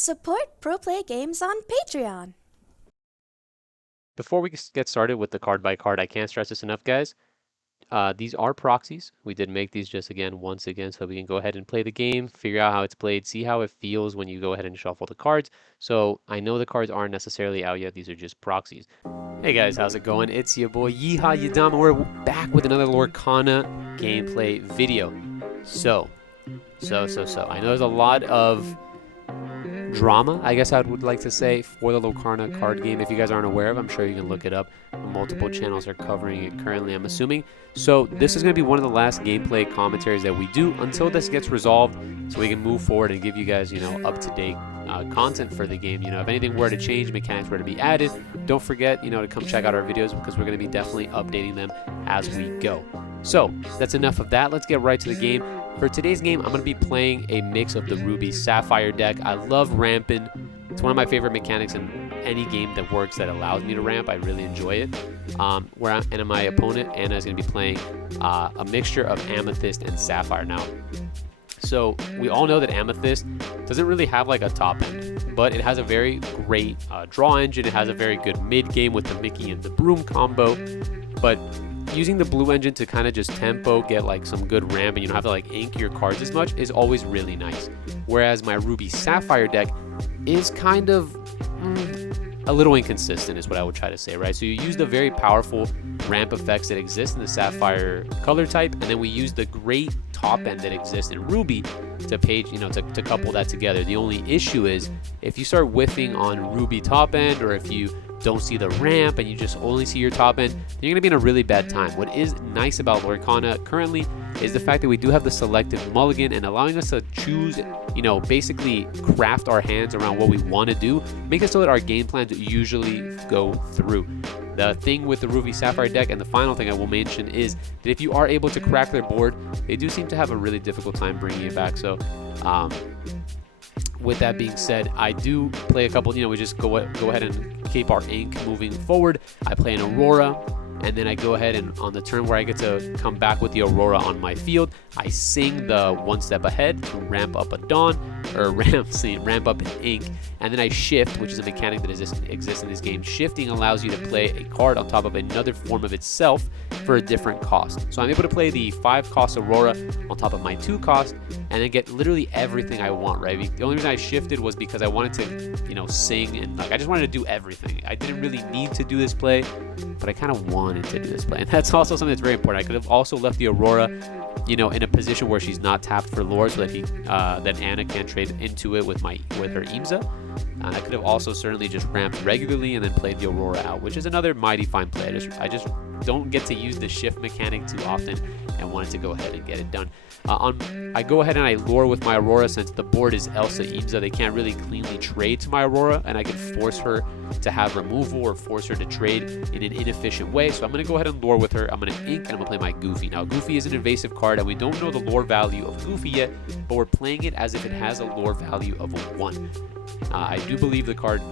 Support proplaygames on Patreon. Before we get started with the card by card, I can't stress this enough, guys. These are proxies. We did make these just once again, so we can go ahead and play the game, figure out how it's played, see how it feels when you go ahead and shuffle the cards. So I know the cards aren't necessarily out yet. These are just proxies. Hey guys, how's it going? It's your boy Yeehaw Yadam, and we're back with another Lorcana gameplay video. So I know there's a lot of drama, I guess I would like to say, for the Lorcana card game. If you guys aren't aware of, I'm sure you can look it up. Multiple channels are covering it currently, I'm assuming. So this is going to be one of the last gameplay commentaries that we do until this gets resolved, so we can move forward and give you guys, up-to-date content for the game. If anything were to change, mechanics were to be added, don't forget, to come check out our videos, because we're going to be definitely updating them as we go. So that's enough of that. Let's get right to the game. For today's game, I'm going to be playing a mix of the Ruby Sapphire deck. I love ramping. It's one of my favorite mechanics in any game that works that allows me to ramp. I really enjoy it. And my opponent, Anna, is going to be playing a mixture of Amethyst and Sapphire. Now, so we all know that Amethyst doesn't really have like a top end, but it has a very great draw engine. It has a very good mid game with the Mickey and the Broom combo, but using the blue engine to kind of just tempo, get like some good ramp, and you don't have to like ink your cards as much, is always really nice. Whereas my Ruby Sapphire deck is kind of a little inconsistent, is what I would try to say, right? So you use the very powerful ramp effects that exist in the Sapphire color type, and then we use the great top end that exists in Ruby to to couple that together. The only issue is if you start whiffing on Ruby top end, or if you don't see the ramp and you just only see your top end, you're going to be in a really bad time. What is nice about Lorcana currently is the fact that we do have the selective mulligan, and allowing us to choose, basically craft our hands around what we want to do, make it so that our game plans usually go through. The thing with the Ruby Sapphire deck, and the final thing I will mention, is that if you are able to crack their board, they do seem to have a really difficult time bringing it back. So with that being said, I do play a couple, we just go ahead and keep our ink moving forward. I play an Aurora, and then I go ahead and on the turn where I get to come back with the Aurora on my field, I sing the one step ahead to ramp up a Dawn, or ramp up an ink, and then I shift, which is a mechanic that exists in this game. Shifting allows you to play a card on top of another form of itself for a different cost. So I'm able to play the 5-cost Aurora on top of my 2-cost, and then get literally everything I want, right? The only reason I shifted was because I wanted to, sing, and I just wanted to do everything. I didn't really need to do this play, but I kind of wanted to do this play, and that's also something that's very important. I could have also left the Aurora, in a position where she's not tapped for lore, so that that Anna can't trade into it with her Imza. I could have also certainly just ramped regularly and then played the Aurora out, which is another mighty fine play. I just don't get to use the shift mechanic too often, and wanted to go ahead and get it done. I go ahead and I lure with my Aurora. Since the board is Elsa Imza, they can't really cleanly trade to my Aurora, and I can force her to have removal or force her to trade in an inefficient way. So I'm going to go ahead and lure with her. I'm going to ink, and I'm going to play my Goofy. Now, Goofy is an invasive card, and we don't know the lore value of Goofy yet, but we're playing it as if it has a lore value of a 1. I do believe the card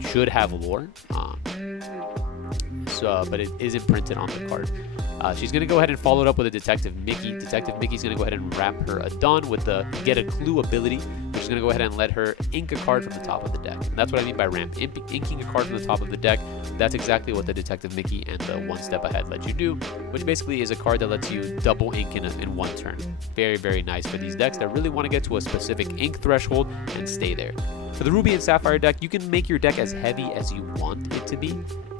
should have lore, but it isn't printed on the card. She's going to go ahead and follow it up with a Detective Mickey. Detective Mickey's going to go ahead and wrap her a Dawn with the Get a Clue ability, which is going to go ahead and let her ink a card from the top of the deck. And that's what I mean by ramp. Inking a card from the top of the deck, that's exactly what the Detective Mickey and the One Step Ahead let you do, which basically is a card that lets you double ink in one turn. Very, very nice for these decks that really want to get to a specific ink threshold and stay there. For the Ruby and Sapphire deck, you can make your deck as heavy as you want it to be,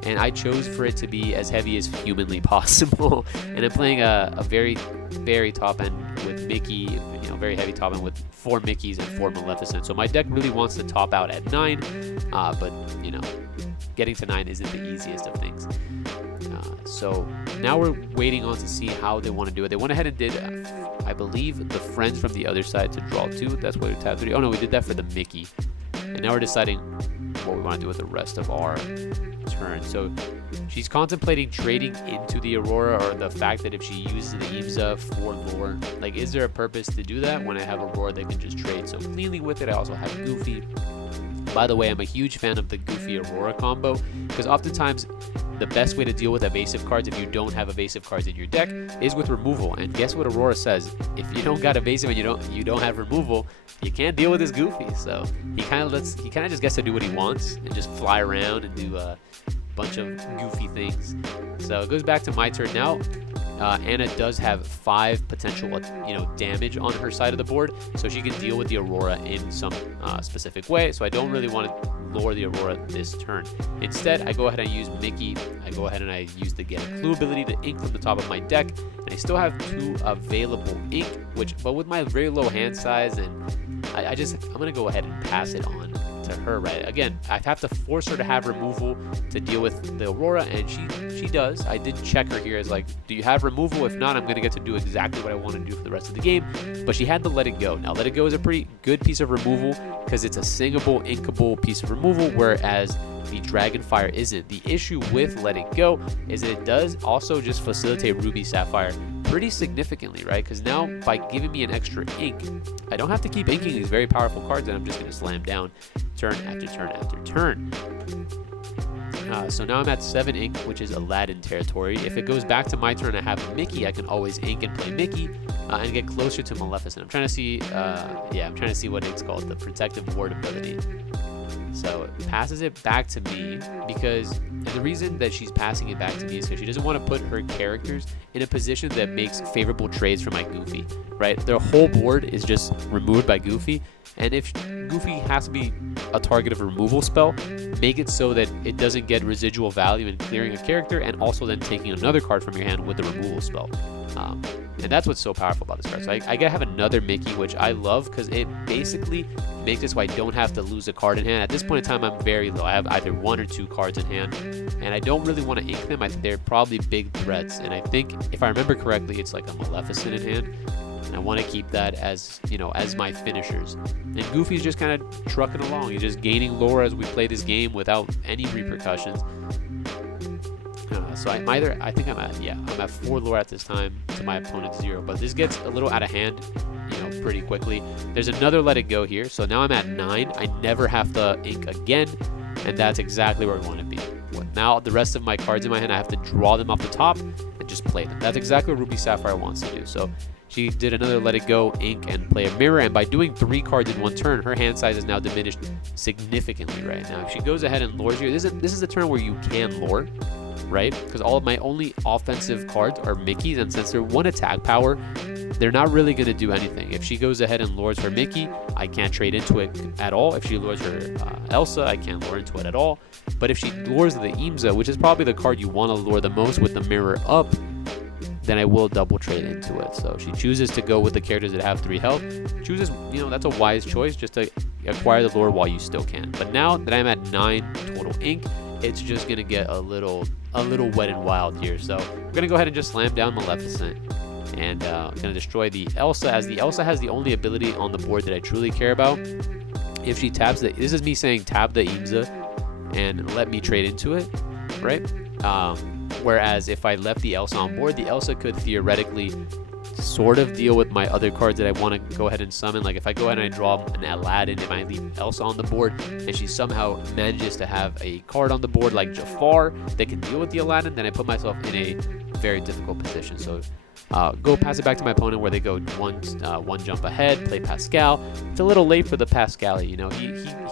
and I chose for it to be as heavy as humanly possible. And I'm playing a very, very top end with Mickey, very heavy top end with 4 Mickeys and 4 Maleficent. So my deck really wants to top out at 9, but getting to 9 isn't the easiest of things. So now we're waiting on to see how they want to do it. They went ahead and did, I believe, the friends from the other side to draw 2. That's why we tapped 3. Oh no, we did that for the Mickey. And now we're deciding what we want to do with the rest of our turn. So she's contemplating trading into the Aurora, or the fact that if she uses the Imza for lore, like, is there a purpose to do that when I have Aurora that can just trade so cleanly with it? I also have Goofy. By the way, I'm a huge fan of the Goofy Aurora combo, because oftentimes the best way to deal with evasive cards if you don't have evasive cards in your deck is with removal. And guess what Aurora says? If you don't got evasive and you don't have removal, you can't deal with this Goofy. So he kind of just gets to do what he wants and just fly around and do a bunch of goofy things. So it goes back to my turn now. Anna does have 5 potential, damage on her side of the board, so she can deal with the Aurora in some specific way. So I don't really want to lure the Aurora this turn. Instead, I go ahead and use Mickey. I go ahead and I use the Get a Clue ability to ink from the top of my deck, and I still have 2 available ink, but with my very low hand size, and I'm gonna go ahead and pass it on to her, right? Again, I have to force her to have removal to deal with the Aurora, and she does. I did check her here as like, do you have removal? If not, I'm going to get to do exactly what I want to do for the rest of the game. But she had to Let It Go. Now, Let It Go is a pretty good piece of removal because it's a singable, inkable piece of removal, whereas the Dragonfire isn't. The issue with Let It Go is that it does also just facilitate Ruby Sapphire pretty significantly, right? Because now by giving me an extra ink, I don't have to keep inking these very powerful cards that I'm just going to slam down turn after turn after turn. So now I'm at 7 ink, which is Aladdin territory. If it goes back to my turn, I have Mickey. I can always ink and play Mickey and get closer to Maleficent. I'm trying to see, I'm trying to see what it's called, the Protective Ward ability. So it passes it back to me because the reason that she's passing it back to me is because she doesn't want to put her characters in a position that makes favorable trades for my Goofy, right? Their whole board is just removed by Goofy, and if Goofy has to be a target of a removal spell, make it so that it doesn't get residual value in clearing a character and also then taking another card from your hand with the removal spell. And that's what's so powerful about this card. So I gotta have another Mickey, which I love because it basically makes it so I don't have to lose a card in hand. At this point in time, I'm very low. I have either 1 or 2 cards in hand, and I don't really want to ink them. They're probably big threats, and I think, if I remember correctly, it's like a Maleficent in hand, and I want to keep that as, as my finishers. And Goofy's just kind of trucking along. He's just gaining lore as we play this game without any repercussions. So I'm at 4 lore at this time to my opponent's 0, but this gets a little out of hand, pretty quickly. There's another Let It Go here, so now I'm at 9. I never have to ink again, and that's exactly where we want to be. Now the rest of my cards in my hand, I have to draw them off the top and just play them. That's exactly what Ruby Sapphire wants to do. So she did another Let It Go, ink, and play a mirror, and by doing 3 cards in one turn, her hand size is now diminished significantly right now. If she goes ahead and lures you, this is a turn where you can lure, right? Because all of my only offensive cards are Mickey's, and since they're 1 attack power, they're not really going to do anything. If she goes ahead and lures her Mickey, I can't trade into it at all. If she lures her Elsa, I can't lure into it at all. But if she lures the Imza, which is probably the card you want to lure the most with the mirror up, then I will double trade into it. So she chooses to go with the characters that have 3 health. Chooses, that's a wise choice, just to acquire the lore while you still can. But now that I'm at 9 total ink, it's just gonna get a little wet and wild here. So we're gonna go ahead and just slam down Maleficent, and gonna destroy the Elsa, as the Elsa has the only ability on the board that I truly care about. If she taps this is me saying tap the Imza and let me trade into it, right? Whereas if I left the Elsa on board, the Elsa could theoretically sort of deal with my other cards that I want to go ahead and summon. Like if I go ahead and I draw an Aladdin, if I leave Elsa on the board and she somehow manages to have a card on the board like Jafar that can deal with the Aladdin, then I put myself in a very difficult position. So go pass it back to my opponent where they go one jump ahead, play Pascal. It's a little late for the Pascal, he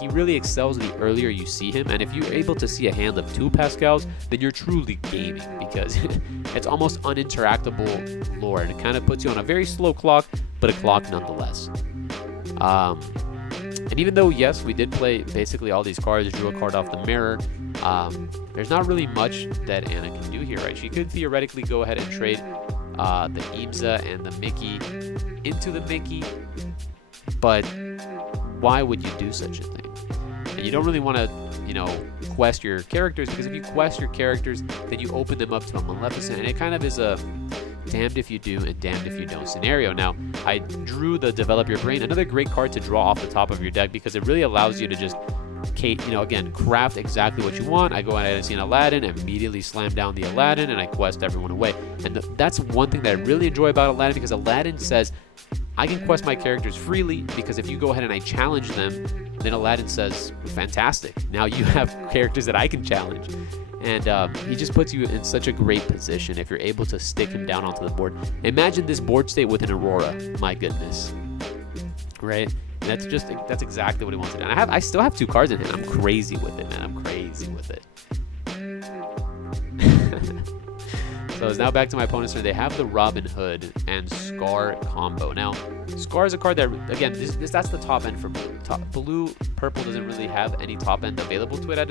really excels the earlier you see him, and if you're able to see a hand of 2 Pascals, then you're truly gaming, because it's almost uninteractable lore, and it kind of puts you on a very slow clock, but a clock nonetheless. And even though, yes, we did play basically all these cards, drew a card off the mirror, there's not really much that Anna can do here, right? She could theoretically go ahead and trade the Imza and the Mickey into the Mickey, but why would you do such a thing? And you don't really want to, quest your characters, because if you quest your characters, then you open them up to a Maleficent, and it kind of is a damned if you do and damned if you don't scenario. Now, I drew the Develop Your Brain, another great card to draw off the top of your deck, because it really allows you to just again, craft exactly what you want. I go ahead and see an Aladdin, immediately slam down the Aladdin, and I quest everyone away. And that's one thing that I really enjoy about Aladdin, because Aladdin says, I can quest my characters freely because if you go ahead and I challenge them, then Aladdin says, fantastic, now you have characters that I can challenge. And he just puts you in such a great position if you're able to stick him down onto the board. Imagine this board state with an Aurora. My goodness. Right? That's exactly what he wants to do. And I still have 2 cards in hand. I'm crazy with it, man. I'm crazy with it. So it's now back to my opponent's turn. They have the Robin Hood and Scar combo. Now, Scar is a card that, again, that's the top end for blue. Blue, purple doesn't really have any top end available to it at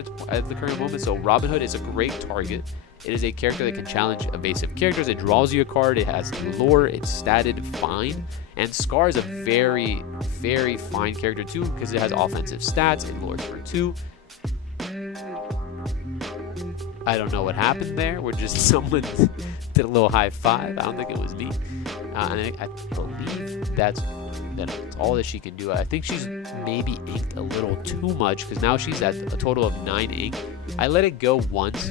the current moment, so Robin Hood is a great target. It is a character that can challenge evasive characters. It draws you a card. It has lore. It's statted fine. And Scar is a very, very fine character too because it has offensive stats. It lures for 2. I don't know what happened there. We're just someone did a little high five. I don't think it was me. And I believe that's all that she can do. I think she's maybe inked a little too much because now she's at a total of 9 ink. I let it go once,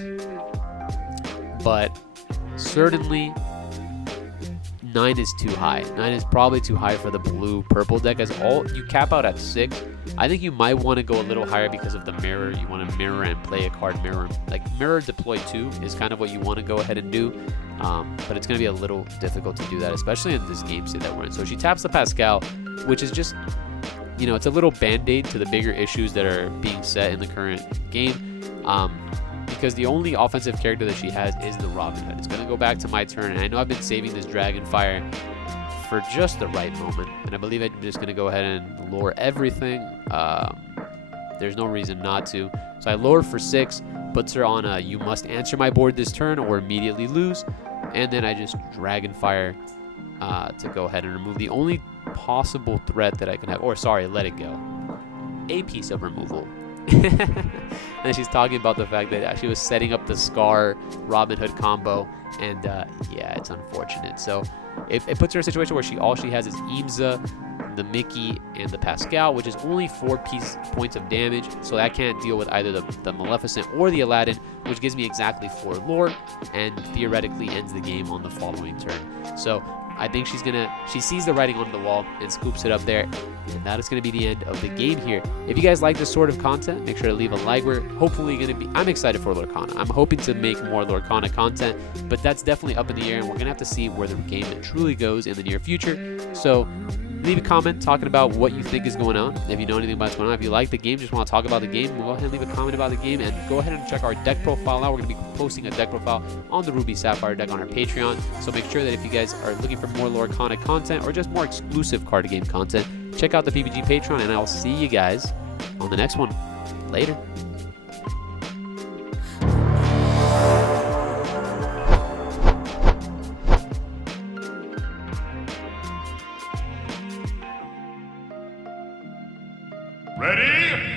but certainly 9 is too high. 9 is probably too high for the blue-purple deck. As you cap out at 6. I think you might want to go a little higher because of the mirror. You want to mirror and play a card mirror. Like mirror deploy 2 is kind of what you want to go ahead and do. But it's going to be a little difficult to do that, especially in this game state that we're in. So she taps the Pascal, which is just, it's a little band-aid to the bigger issues that are being set in the current game. Because the only offensive character that she has is the Robin Hood. It's going to go back to my turn, and I know I've been saving this Dragonfire for just the right moment, and I believe I'm just going to go ahead and lure everything. There's no reason not to. So I lure for 6, puts her on a you must answer my board this turn or immediately lose, and then I just Dragonfire to go ahead and remove the only possible threat that I can have, or sorry, let it go. A piece of removal. And she's talking about the fact that she was setting up the Scar Robin Hood combo, and yeah, it's unfortunate. So it puts her in a situation where all she has is Imza, the Mickey, and the Pascal, which is only 4 points of damage, so I can't deal with either the Maleficent or the Aladdin, which gives me exactly 4 lore, and theoretically ends the game on the following turn. So I think she sees the writing on the wall and scoops it up there, and that is going to be the end of the game here. If you guys like this sort of content, make sure to leave a like. We're hopefully going to be, I'm excited for Lorcana. I'm hoping to make more Lorcana content, but that's definitely up in the air, and we're going to have to see where the game truly goes in the near future. So leave a comment talking about what you think is going on. If you know anything about what's going on, if you like the game, just want to talk about the game, go ahead and leave a comment about the game, and go ahead and check our deck profile out. We're going to be posting a deck profile on the Ruby Sapphire deck on our Patreon, so make sure that if you guys are looking for more Lorcana content or just more exclusive card game content, check out the PBG Patreon, and I'll see you guys on the next one. Later. Ready?